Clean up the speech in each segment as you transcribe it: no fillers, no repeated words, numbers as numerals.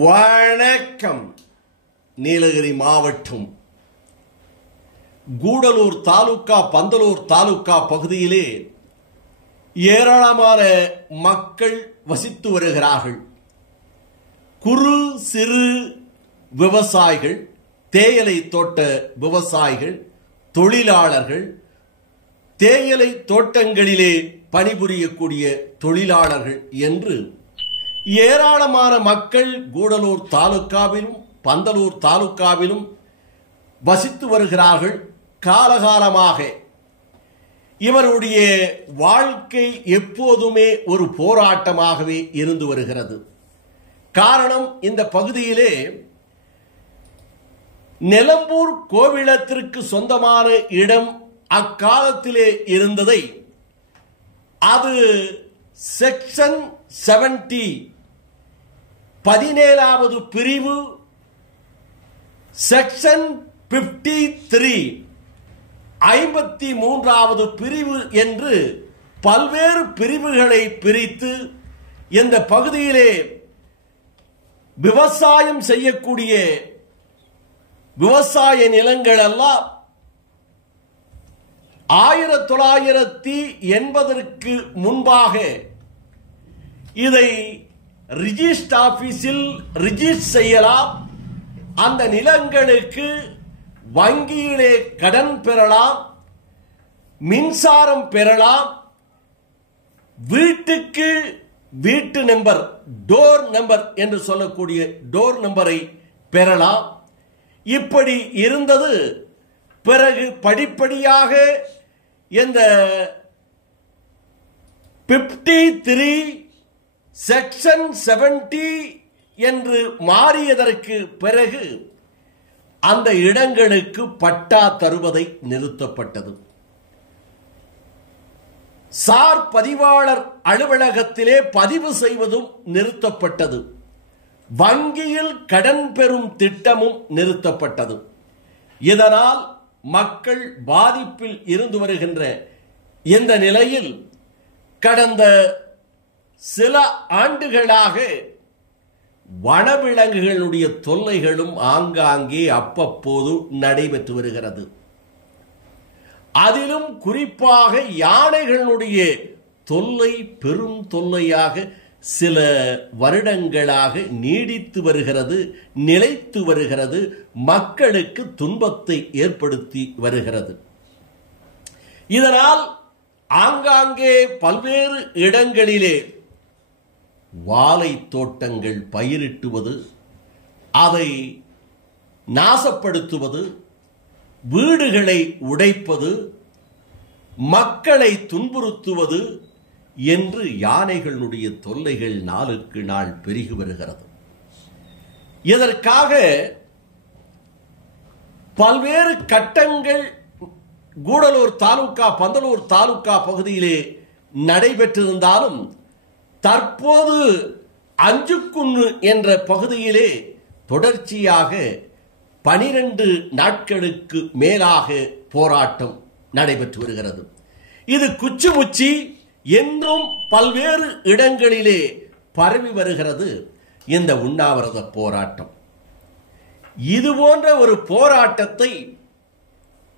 வணக்கம். நீலகிரி மாவட்டம் கூடலூர் தாலுகா, பந்தலூர் தாலுகா பகுதியிலே ஏராளமான மக்கள் வசித்து வருகிறார்கள். குறு சிறு விவசாயிகள், தேயிலை தோட்ட விவசாயிகள், தொழிலாளர்கள், தேயிலை தோட்டங்களிலே பணிபுரியக்கூடிய தொழிலாளர்கள் என்று ஏராளமான மக்கள் கூடலூர் தாலுகாவிலும் பந்தலூர் தாலுகாவிலும் வசித்து வருகிறார்கள். காலகாலமாக இவருடைய வாழ்க்கை எப்போதுமே ஒரு போராட்டமாகவே இருந்து வருகிறது. காரணம், இந்த பகுதியிலே நிலம்பூர் கோவிலத்திற்கு சொந்தமான இடம் அக்காலத்திலே இருந்ததை அது செக்ஷன் 70 17வது பிரிவு, செக்ஷன் 53 53வது பிரிவு என்று பல்வேறு பிரிவுகளை பிரித்து இந்த பகுதியிலே விவசாயம் செய்யக்கூடிய விவசாய நிலங்கள் எல்லாம் 1980ற்கு முன்பாக இதை ரிஜிஸ்டர் ஆபீஸில் ரிஜிஸ்டர் செய்யலாம். அந்த நிலங்களுக்கு வங்கியிலே கடன் பெறலாம், மின்சாரம் பெறலாம், வீட்டுக்கு வீட்டு நம்பர், டோர் நம்பர் என்று சொல்லக்கூடிய டோர் நம்பரை பெறலாம். இப்படி இருந்தது. பிறகு படிப்படியாக இந்த 53 செக்ஷன் 70 என்று மாறியதற்கு பிறகு அந்த இடங்களுக்கு பட்டா தருவதை நிறுத்தப்பட்டது. சார் பதிவாளர் அலுவலகத்திலே பதிவு செய்வதும் நிறுத்தப்பட்டது. வங்கியில் கடன் பெறும் திட்டமும் நிறுத்தப்பட்டது. இதனால் மக்கள் பாதிப்பில் இருந்து வருகின்ற இந்த நிலையில் கடந்த சில ஆண்டுகளாக வனவிலங்குகளுடைய தொல்லைகளும் ஆங்காங்கே அப்பப்போது நடைபெற்று வருகிறது. அதிலும் குறிப்பாக யானைகளுடைய தொல்லை பெரும் தொல்லையாக சில வருடங்களாக நீடித்து வருகிறது, நிலைத்து வருகிறது, மக்களுக்கு துன்பத்தை ஏற்படுத்தி வருகிறது. இதனால் ஆங்காங்கே பல்வேறு இடங்களிலே வாழை தோட்டங்கள் பயிரிட்டுவது, அதை நாசப்படுத்துவது, வீடுகளை உடைப்பது, மக்களை துன்புறுத்துவது என்று யானைகளுடைய தொல்லைகள் நாளுக்கு நாள் பெருகி வருகிறது. இதற்காக பல்வேறு கட்டங்கள் கூடலூர் தாலுகா, பந்தலூர் தாலுகா பகுதியிலே நடைபெற்றிருந்தாலும் தற்போது அஞ்சுக்குன்னு என்ற பகுதியிலே தொடர்ச்சியாக 12 நாட்களுக்கு மேலாக போராட்டம் நடைபெற்று வருகிறது. இது குச்சிமுச்சி என்றும் பல்வேறு இடங்களிலே பரவி வருகிறது இந்த உண்ணாவிரத போராட்டம். இது போன்ற ஒரு போராட்டத்தை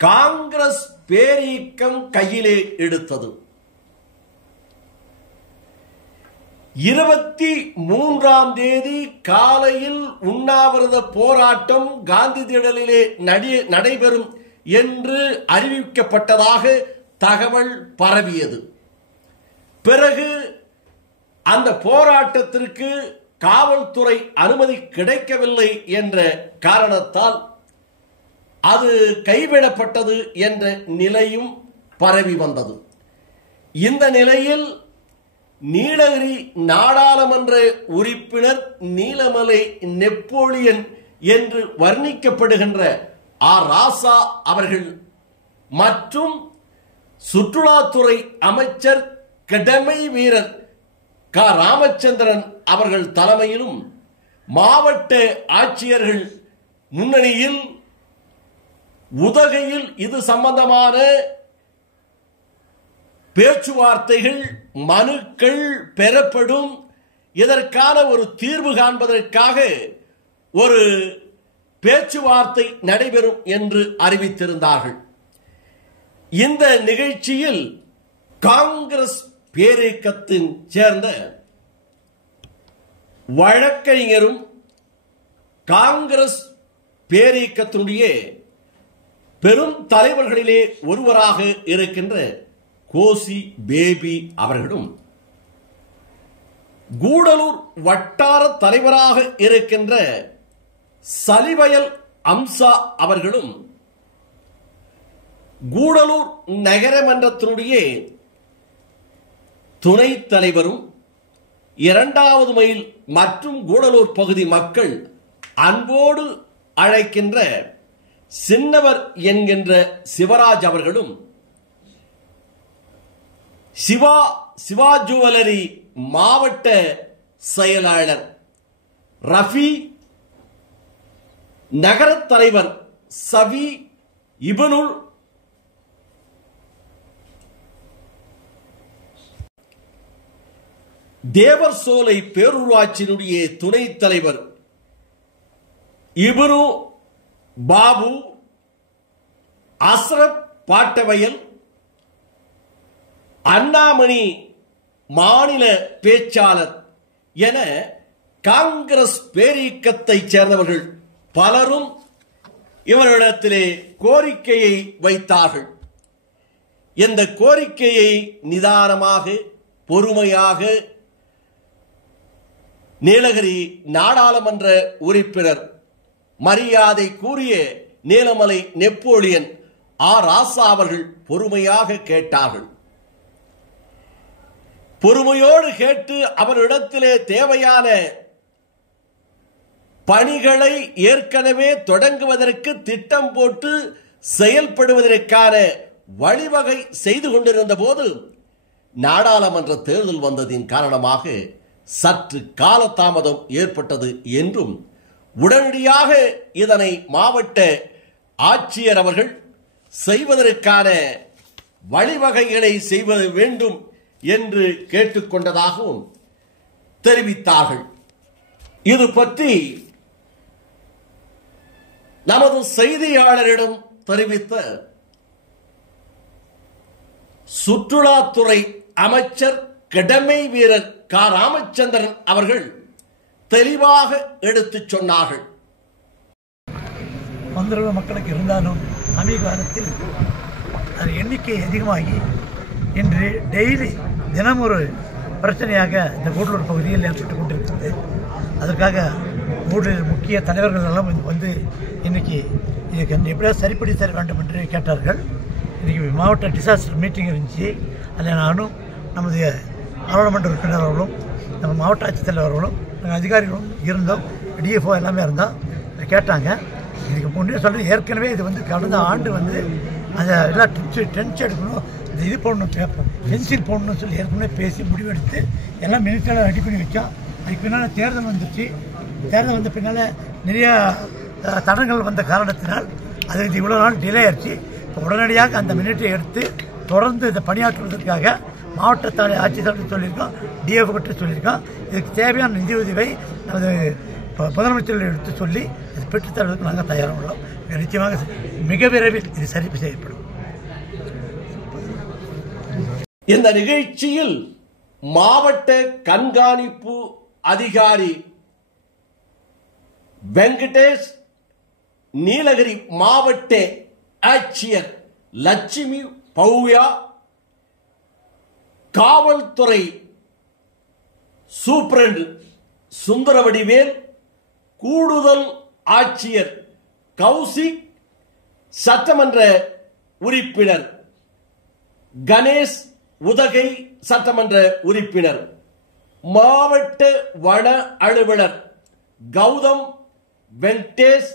காங்கிரஸ் பேரியக்கம் கையிலே எடுத்தது. 23ஆம் தேதி காலையில் உண்ணாவிரத போராட்டம் காந்தி திடலிலே நடைபெறும் என்று அறிவிக்கப்பட்டதாக தகவல் பரவியது. பிறகு அந்த போராட்டத்திற்கு காவல்துறை அனுமதி கிடைக்கவில்லை என்ற காரணத்தால் அது கைவிடப்பட்டது என்ற நிலையும் பரவி வந்தது. இந்த நிலையில் நீலகிரி நாடாளுமன்ற உறுப்பினர் நீலமலை நெப்போலியன் என்று வர்ணிக்கப்படுகின்ற ஆர். ராசா அவர்கள் மற்றும் சுற்றுலாத்துறை அமைச்சர் கடமை வீரர் க. ராமச்சந்திரன் அவர்கள் தலைமையிலும் மாவட்ட ஆட்சியர்கள் முன்னணியில் உதகையில் இது சம்பந்தமான பேச்சுவார்த்தைகள், மனுக்கள் பெறப்படும் இதற்கான ஒரு தீர்வு காண்பதற்காக ஒரு பேச்சுவார்த்தை நடைபெறும் என்று அறிவித்திருந்தார்கள். இந்த நிகழ்ச்சியில் காங்கிரஸ் பேரியக்கத்தின் சேர்ந்த வழக்கறிஞரும் காங்கிரஸ் பேரியக்கத்தினுடைய பெரும் தலைவர்களிலே ஒருவராக இருக்கின்ற கோசி பேபி அவர்களும், கூடலூர் வட்டார தலைவராக இருக்கின்ற சலிவயல் அம்சா அவர்களும், கூடலூர் நகரமன்றத்தினுடைய துணைத் தலைவரும், 2வது மைல் மற்றும் கூடலூர் பகுதி மக்கள் அன்போடு அழைக்கின்ற சின்னவர் என்கின்ற சிவராஜ் அவர்களும், சிவா ஜுவல்லரி மாவட்ட செயலாளர் ரஃபி, நகர தலைவர் சவி இபனுல், தேவர் சோலை பேரூராட்சியினுடைய துணைத் தலைவர் இபனு பாபு, அஸ்ரப் பாட்டவயல், அண்ணாமணி மாநில பேச்சாளர் என காங்கிரஸ் பேரியக்கத்தை சேர்ந்தவர்கள் பலரும் இவரிடத்திலே கோரிக்கையை வைத்தார்கள். இந்த கோரிக்கையை நிதானமாக பொறுமையாக நீலகிரி நாடாளுமன்ற உறுப்பினர் மரியாதைக்குரிய நீலமலை நெப்போலியன் ராசா அவர்கள் பொறுமையாக கேட்டார்கள். பொறுமையோடு கேட்டு அவரிடத்திலே தேவையான பணிகளை ஏற்கனவே தொடங்குவதற்கு திட்டம் போட்டு செயல்படுவதற்கான வழிவகை செய்து கொண்டிருந்த போது நாடாளுமன்ற தேர்தல் வந்ததின் காரணமாக சற்று காலதாமதம் ஏற்பட்டது என்றும், உடனடியாக இதனை மாவட்ட ஆட்சியர் அவர்கள் செய்வதற்கான வழிவகைகளை செய்வது வேண்டும் என்று கேட்டுக்கொண்டதாகவும் தெரிவித்தார்கள். இது பற்றி நமது செய்தியாளரிடம் தெரிவித்த சுற்றுலாத்துறை அமைச்சர் கடமை வீரர் க. ராமச்சந்திரன் அவர்கள் தெளிவாக எடுத்துச் சொன்னார்கள். தொந்தரவு மக்களுக்கு இருந்தாலும் சமீப காலத்தில் அது எண்ணிக்கை அதிகமாகி இன்று டெய்லி தினம் ஒரு பிரச்சனையாக இந்த கூடலூர் பகுதியில் ஏற்பட்டு கொண்டிருக்கிறது. அதற்காக கூடலூர் முக்கிய தலைவர்கள் எல்லாம் வந்து இன்னைக்கு இதுக்கு எப்படியாவது சரிப்படி தர வேண்டும் என்று கேட்டார்கள். இன்றைக்கி மாவட்ட டிசாஸ்டர் மீட்டிங் இருந்துச்சு. அதில் நானும் நமது நாடாளுமன்ற உறுப்பினர் அவர்களும் நம்ம மாவட்ட ஆட்சித்தலைவர் அவர்களும் நாங்கள் அதிகாரிகளும் இருந்தோம். டிஎஃப்ஓ எல்லாமே இருந்தோம். கேட்டாங்க. இதுக்கு முன்னே சொல்லி ஏற்கனவே இது வந்து கடந்த ஆண்டு வந்து அதை எல்லாம் டென்ஸ் எடுக்கணும், இந்த இது போடணும், பென்சில் போடணும்னு சொல்லி ஏற்கனவே பேசி முடிவெடுத்து எல்லாம் மினிஸ்டரில் ரெடி பண்ணி வச்சோம். அதுக்கு பின்னால் தேர்தல் வந்துச்சு. தேர்தல் வந்த பின்னால் நிறையா தடங்கள் வந்த காரணத்தினால் அது இவ்வளோ நாள் டிலே ஆயிடுச்சு. இப்போ உடனடியாக அந்த மினிட்டை எடுத்து தொடர்ந்து இதை பணியாற்றுவதற்காக மாவட்ட ஆட்சித்தலைவர் சொல்லியிருக்கோம், டிஎஃப் கிட்ட சொல்லியிருக்கோம். இதுக்கு தேவையான நிதியுதவியை நமது முதலமைச்சர்கள் எடுத்து சொல்லி இது பெற்றுத்தருவதற்கு நாங்கள் தயாராக உள்ளோம். நிச்சயமாக மிக விரைவில் இது சரி செய்யப்படும். இந்த நிகழ்ச்சியில் மாவட்ட கண்காணிப்பு அதிகாரி வெங்கடேஷ், நீலகிரி மாவட்ட ஆட்சியர் லட்சுமி பௌயா, காவல்துறை சூப்பரண்ட் சுந்தரவடிவேல், கூடுதல் ஆட்சியர் கௌசிக், சட்டமன்ற உறுப்பினர் கணேஷ், உதகை சட்டமன்ற உறுப்பினர், மாவட்ட வன அலுவலர் கௌதம் வெங்கடேஷ்,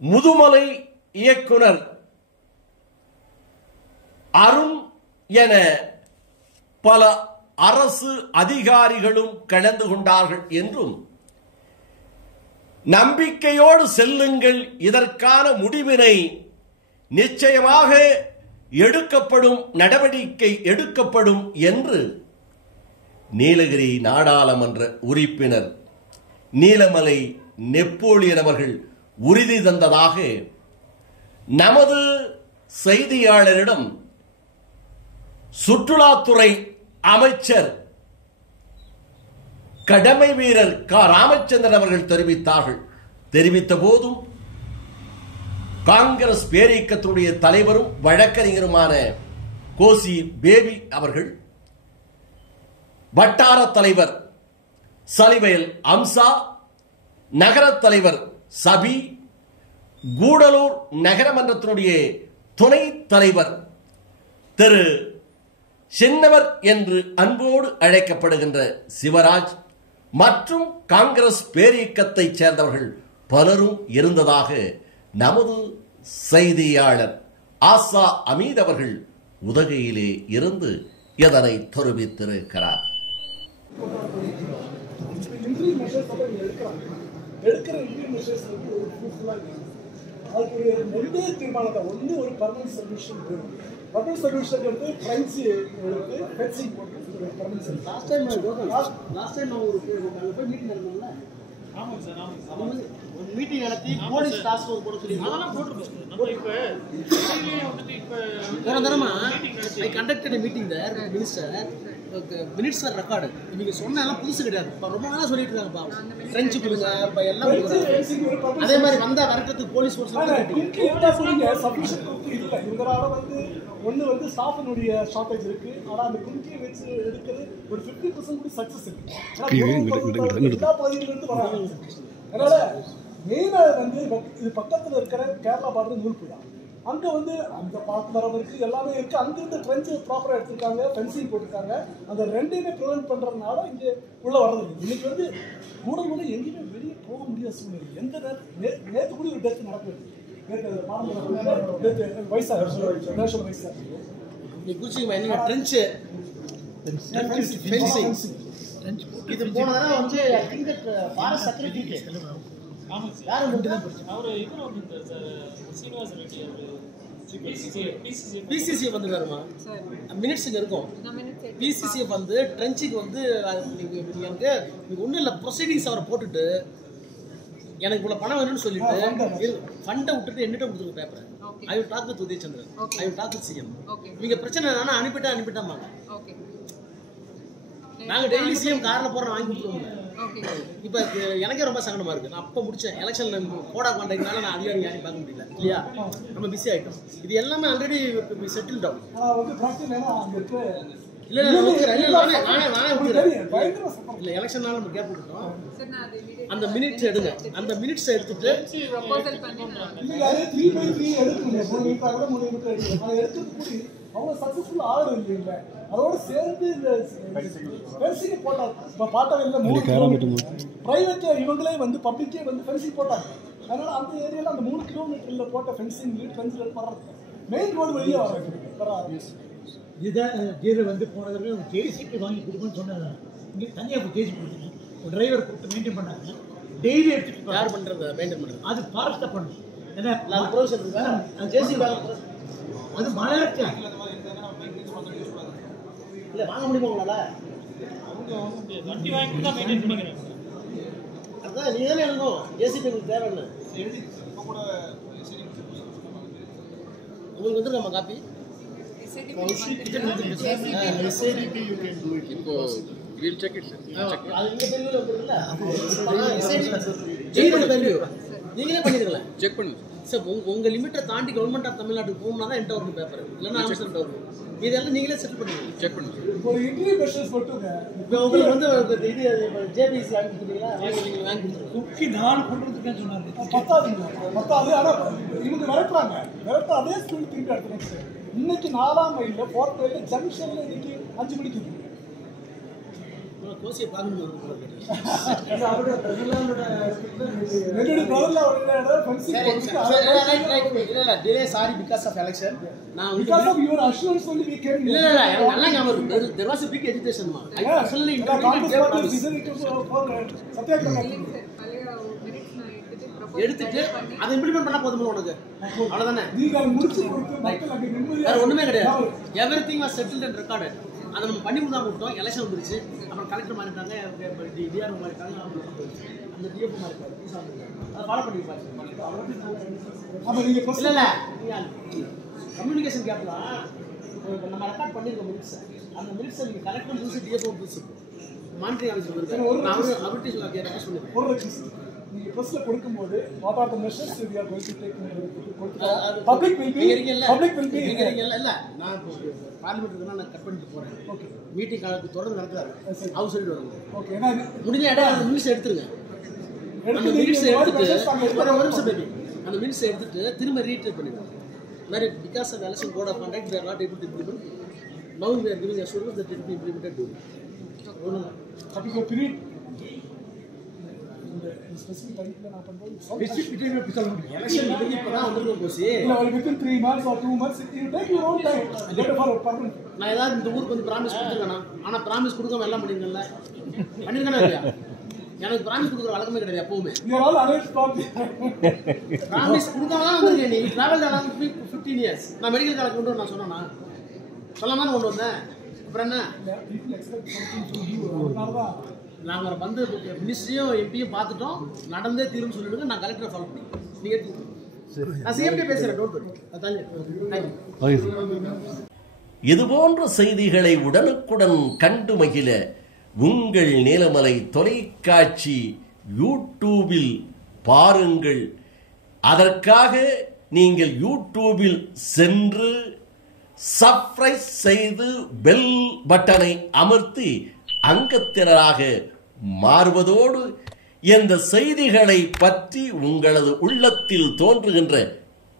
முதுமலை இயக்குனர் அருண் என பல அரசு அதிகாரிகளும் கலந்து கொண்டார்கள் என்றும், நம்பிக்கையோடு செல்லுங்கள், இதற்கான முடிவினை நிச்சயமாக எடுக்கப்படும், நடவடிக்கை எடுக்கப்படும் என்று நீலகிரி நாடாளுமன்ற உறுப்பினர் நீலமலை நெப்போலியன் அவர்கள் உறுதி தந்ததாக நமது செய்தியாளரிடம் சுற்றுலாத்துறை அமைச்சர் கடமை வீரர் க ராமச்சந்திரன் அவர்கள் தெரிவித்தார்கள். தெரிவித்த போதும் காங்கிரஸ் பேரியக்கத்தினுடைய தலைவரும் வழக்கறிஞருமான கோசி பேபி அவர்கள், வட்டார தலைவர் சலிவேல் அம்சா, நகர தலைவர் சபி, கூடலூர் நகரமன்றத்தினுடைய துணை தலைவர் திரு சின்னவர் என்று அன்போடு அழைக்கப்படுகின்ற சிவராஜ் மற்றும் காங்கிரஸ் பேரியக்கத்தைச் சேர்ந்தவர்கள் பலரும் இருந்ததாக நமது செய்தியாளர் ஆசா அமீத் அவர்கள் உதகையிலே இருந்து இதனை தெரிவித்திருக்கிறார். தீர்மானத்தை ஒன்று ஒரு பர்மனன்ட் சொல்யூஷன் பர்மனன்ட் சொல்யூஷன் வந்து பிரெஞ்சு ஃபென்சிங் போட்டு பர்மனன்ட் சொல்யூஷன். லாஸ்ட் டைம் ஒரு போய் மீட்டிங் நடந்தோம்ல. ஆமாம் சார், ஆமாம் சார். ஒரு மீட்டிங் நடத்தி போலீஸ் டாஸ்க் ஃபோர்ஸ் போட சொல்லி அதெல்லாம் போட்டுருக்கோம். நம்ம இப்போ வந்துட்டு இப்போ தரமா I conducted a meeting there minister minutes are record. இவங்க சொன்ன எல்லாம் புதுசு கிடையாது. இப்போ ரொம்ப நாளாக சொல்லிட்டு இருக்காங்க. ஃப்ரெஞ்சு கொடுங்க, இப்போ எல்லாம் அதே மாதிரி வந்தால் வரக்கிறதுக்கு போலீஸ் ஃபோர்ஸ் இல்லை. இவங்களால வந்து ஒன்று வந்து ஸ்டாஃபினுடைய ஷார்ட்டேஜ் இருக்குது. ஆனால் அந்த குறுக்கியை வச்சு எடுக்கிறது ஒரு 50% கூட சக்ஸஸ் இருக்குது. எல்லா பகுதியிலிருந்து வர அதனால மெயினாக வந்து இது பக்கத்தில் இருக்கிற கேரளா பார்டர் நூல்பு தான். அங்கே வந்து அந்த பார்த்து வர இருக்குது, எல்லாமே இருக்குது. அங்கேருந்து ஃப்ரெஞ்சு ப்ராப்பராக எடுத்துருக்காங்க, ஃபென்சிங் போட்டிருக்காங்க. அந்த ரெண்டையுமே ப்ரிவென்ட் பண்ணுறதுனால இங்கே உள்ளே வர்றது. இன்றைக்கி வந்து கூட எங்கேயுமே வெளியே போக முடியாத சூழ்நிலை. எந்த நேற்று கூட ஒரு டெத் நடக்குது. இது போன தடவை வந்து ஃபாரஸ்ட் செக்ரட்டரி பிசிசி வந்து வருமா மினிட்ஸுக்கு இருக்கும். பிசிசி வந்து ட்ரென்ச்சுக்கு வந்து எனக்கு ஒன்றும் இல்லை, ப்ரொசீடிங்ஸ் அவரை போட்டுட்டு எனக்கு இவ்வளோ பணம் வேணும்னு சொல்லிட்டு ஃபண்டை விட்டுட்டு என்னிட்ட கொடுத்துருக்க paper. I will talk with Udhayachandran, I will talk with CM. இவங்க பிரச்சனை என்னன்னா அனுப்பிட்டாமாங்க. நாங்கள் டெய்லி சிஎம் காரில் போகிறோம், வாங்கி கொடுத்துருவோம். இப்போ எனக்கே ரொம்ப சங்கடமாக இருக்குது. நான் அப்போ முடித்தேன் எலெக்ஷன் கோடா கான்ட்ராக்ட்னால நான் அதிகாரி யாரையும் பார்க்க முடியல இல்லையா, நம்ம பிஸி ஆகிட்டோம். இது எல்லாமே ஆல்ரெடி செட்டில் டவுன். இல்லை எலெக்ஷனால நம்ம கேப் விட்டுட்டோம். அந்த மினிட்ஸ் எடுங்க, அந்த மினிட்ஸ் எடுத்துட்டு அவங்க சக்சஸ்ஃபுல் ஆகுது இல்லை. அதோட சேர்ந்து இந்த ஃபென்சிங் போட்டாங்க. இப்போ பாட்டாவில் பிரைவேட் இவங்களே வந்து பப்ளிக்கே வந்து ஃபென்சிங் போட்டாங்க. அதனால அந்த ஏரியாவில் அந்த 3 கிலோமீட்டரில் போட்ட ஃபென்சிங் ஃபென்சிங் வர்றது மெயின் ரோடு வெளியே வர இதை வந்து போனதுக்கு ஜேசிபி வாங்கி கொடுக்குன்னு சொன்னாங்க. இங்கே தனியாக ஜேசிபி கொடுத்துருங்க, ஒரு டிரைவர் கூப்பிட்டு மெயின்டைன் பண்ணாங்க. டெய்லி எடுத்துட்டு யார் பண்ணுறது மெயின்டைன் பண்ணுறது, அது ஃபாரஸ்ட்டாக பண்ணணும். ஏன்னா ப்ரொவிஷன் ஜேசிபி அது மழை இல்லை வாங்க முடியுமா உங்களால்? அதான் நீ தானே எழுதும் ஜேசிபி உங்களுக்கு தேவைன்னு உங்களுக்கு வந்துருக்கம்மா காப்பி. நீங்களே பண்ணிருக்கல செக் பண்ணு சார். உங்க லிமிட்டை தாண்டி கவர்மெண்ட் ஆஃப் தமிழ்நாட்டுக்கு போகணும்னா தான் என்கிட்ட ஒரு பேப்பர், இல்லைன்னா அவசரம் வரும். இதெல்லாம் நீங்களே செட்டில் பண்ணுவீங்க, செக் பண்ணுங்க. ஒரு இன்டர்வியூ மெஷர்ஸ் போட்டுங்க. இப்போ உங்களுக்கு வந்து இது ஜேபிசி வாங்கி கொடுத்தீங்களா? நீங்கள் வாங்கி கொடுத்துருங்க. குக்கி 4 பண்ணுறதுக்குன்னு சொன்னாங்க. பத்தாது. ஆனால் இவங்க விரட்டுறாங்க. அதே ஸ்கூல் திரும்பி எடுத்துருங்க. இன்னைக்கு 4ஆம் மைலில் 4th மைலில் ஜங்ஷனில் இன்னைக்கு 5 மணிக்கு இருக்கு. கோசியை பார்க்கணும். Sorry because of election. நான் because of your assurance only we came. இல்ல எனக்கு நல்லா ஞாபகம் இருக்கு. there was a big agitation ma. I personally எடுத்துட்டு அதை இம்ப்ளிமெண்ட் பண்ணா போதும் உனக்கு, அவ்வளவுதானே. நீங்க முடிச்சு கொடுத்து மக்கள் அங்க நிம்மதியா வேற ஒண்ணுமே கிடையாது. Everything was settled and recorded. அதை நம்ம பண்ணி கொடுத்தா விட்டோம். எலெக்ஷன் வந்துருச்சு, அப்புறம் கலெக்டர் மாறிட்டாங்க, டிஆர்ஓ மாறிட்டாங்க, அந்த டிஎஃப் மாறிட்டாங்க, அதை ஃபாலோ பண்ணி இல்லை இல்லை கம்யூனிகேஷன் கேப்ல நம்ம ரெக்கார்ட் பண்ணியிருக்கோம் மினிட்ஸ். அந்த மினிட்ஸை நீங்கள் கலெக்டர் புதுசு டிஎஃப்ஓ புதுசு மானிட்டரிங் ஆஃபீஸர் இருக்காரு. நான் அவர்கிட்ட ரெக்வஸ்ட் பண்ணியிருக்கேன். நீங்க பிரஸ்ல கொடுக்கும்போது what are the measures we are going to take public will be இல்ல நான் பார்லிமெண்ட் இருக்கனா நான் கட் பண்ணிட்டு போறேன். ஓகே மீட்டிங் காலத்துக்கு தொடர்ந்து நடக்குது. ஹவுஸ் சைடு வரும். ஓகே ஏனா முடிஞ்ச இடம் அந்த மினிட்ஸ் எடுத்துருங்க. அந்த மினிட்ஸ் எடுத்துட்டு ஒரு நிமிஷம் பேபி அந்த மினிட்ஸ் எடுத்துட்டு திரும்ப ரீட்ரீட் பண்ணிடுங்க. மாதிரி because of election code of conduct they are not able to implement. Now we are giving assurance that it will be implemented duly. particular period இந்த ஸ்பெசிபிக் டைம்ல நான் பண்றது ஸ்பெசிபிக் டைம்ல பிசால முடியும். எலெக்ஷன் முடிஞ்சு இப்பதான் வந்திருக்கோம் கோசி. இல்ல within 3 months or 2 months you take your own time. Get for permanent. நான் ஏதாவது இந்த ஊருக்கு வந்து பிராமிஸ் கொடுத்துருக்கேனா? ஆனா பிராமிஸ் கொடுக்காம எல்லாம் பண்ணிருக்கேன்ல. பண்ணிருக்கேனா இல்லையா? எனக்கு பிராமிஸ் கொடுக்குற வழக்கமே கிடையாது எப்பவுமே. You are all arranged probably. Promise கொடுக்காம தான் வந்திருக்கேன். நீ டிராவல் along 15 years. நான் மெடிக்கல் காலேஜ் கொண்டு வர நான் சொன்னேனா? சொல்லாம தான் கொண்டு வந்தேன். அப்புறம் என்ன? People expect something from you. அதனாலதான் நாங்க வந்து மினிஸ்ட்ரியும் எம்பியும் பார்த்துட்டோம். நடந்தே தீரும் சொல்லிடுங்க. நான் கலெக்டரை ஃபாலோ பண்ணி நீங்க நான் சிஎம்டி பேசுறேன். Don't worry. இதுபோன்ற செய்திகளை உடனுக்குடன் கண்டு மகிழ உங்கள் நீலமலை தொலைக்காட்சி யூடியூபில் பாருங்கள். அதற்காக நீங்கள் யூடியூபில் சென்று சப்ஸ்கிரைப் செய்து பெல் பட்டனை அமர்த்தி அங்கத்தினராக மாறுவதோடு இந்த செய்திகளை பற்றி உங்களது உள்ளத்தில் தோன்றுகின்ற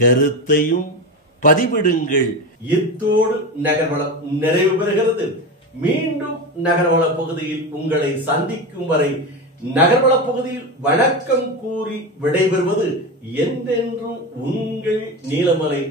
கருத்தையும் பதிவிடுங்கள். இத்தோடு நகர்வளம் நிறைவு பெறுகிறது. மீண்டும் நகர்வள பகுதியில் உங்களை சந்திக்கும் வரை நகர்வள பகுதியில் வணக்கம் கூறி விடைபெறுவது என்றென்றும் உங்கள் நீலமலை.